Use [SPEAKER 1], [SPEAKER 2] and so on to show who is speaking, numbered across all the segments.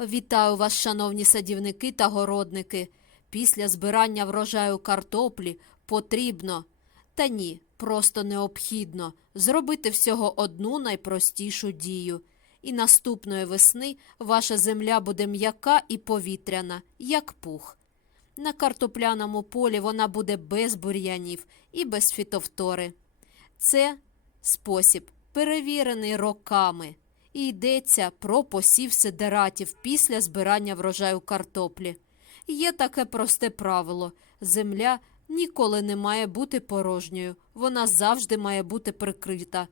[SPEAKER 1] Вітаю вас, шановні садівники та городники. Після збирання врожаю картоплі потрібно, та ні, просто необхідно зробити всього одну найпростішу дію. І наступної весни ваша земля буде м'яка і повітряна, як пух. На картопляному полі вона буде без бур'янів і без фітовтори. Це спосіб, перевірений роками, і йдеться про посів сидератів після збирання врожаю картоплі. Є таке просте правило: земля ніколи не має бути порожньою, вона завжди має бути прикрита.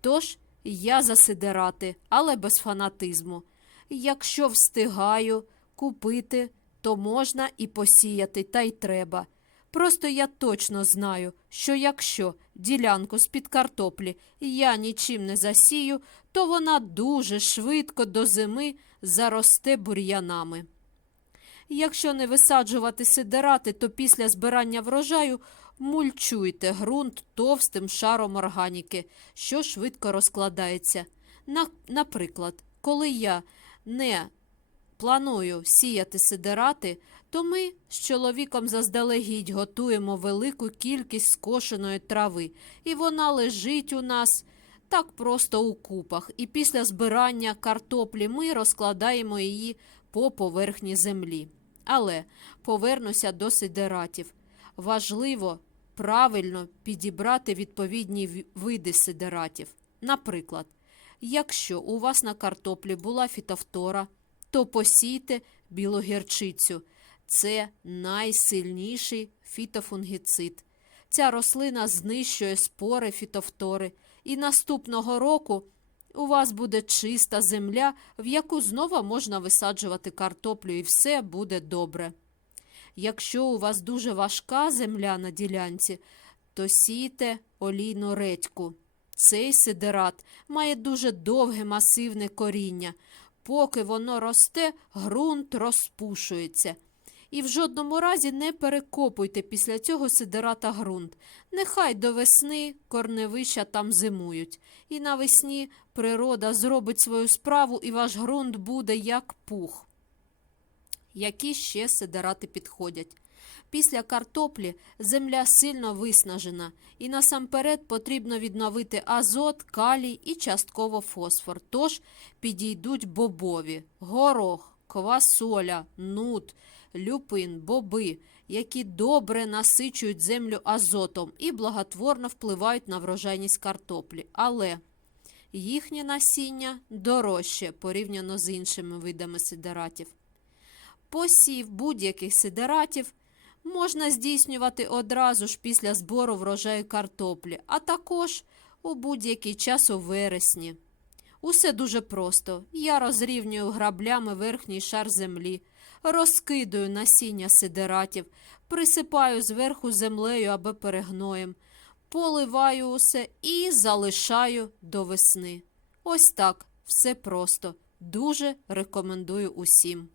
[SPEAKER 1] Тож я за сидерати, але без фанатизму. Якщо встигаю купити, то можна і посіяти, та й треба. Просто я точно знаю, що якщо ділянку з-під картоплі я нічим не засію, то вона дуже швидко до зими заросте бур'янами. Якщо не висаджувати сидерати, то після збирання врожаю мульчуйте ґрунт товстим шаром органіки, що швидко розкладається. На, наприклад, коли я не планую сіяти сидерати, то ми з чоловіком заздалегідь готуємо велику кількість скошеної трави, і вона лежить у нас так просто у купах. І після збирання картоплі ми розкладаємо її по поверхні землі. Але повернуся до сидератів. Важливо правильно підібрати відповідні види сидератів. Наприклад, якщо у вас на картоплі була фітофтора, то посійте білогірчицю. Це найсильніший фітофунгіцид. Ця рослина знищує спори фітофтори, і наступного року у вас буде чиста земля, в яку знову можна висаджувати картоплю, і все буде добре. Якщо у вас дуже важка земля на ділянці, то сійте олійну редьку. Цей сидерат має дуже довге масивне коріння. Поки воно росте, ґрунт розпушується. І в жодному разі не перекопуйте після цього сидерата ґрунт. Нехай до весни корневища там зимують. І навесні природа зробить свою справу, і ваш ґрунт буде як пух. Які ще сидерати підходять? Після картоплі земля сильно виснажена, і насамперед потрібно відновити азот, калій і частково фосфор. Тож підійдуть бобові, горох, квасоля, нут, люпин, боби, які добре насичують землю азотом і благотворно впливають на врожайність картоплі. Але їхнє насіння дорожче порівняно з іншими видами сидератів. Посів будь-яких сидератів можна здійснювати одразу ж після збору врожаю картоплі, а також у будь-який час у вересні. Усе дуже просто. Я розрівнюю граблями верхній шар землі, розкидую насіння сидератів, присипаю зверху землею або перегноєм, поливаю усе і залишаю до весни. Ось так, все просто. Дуже рекомендую усім.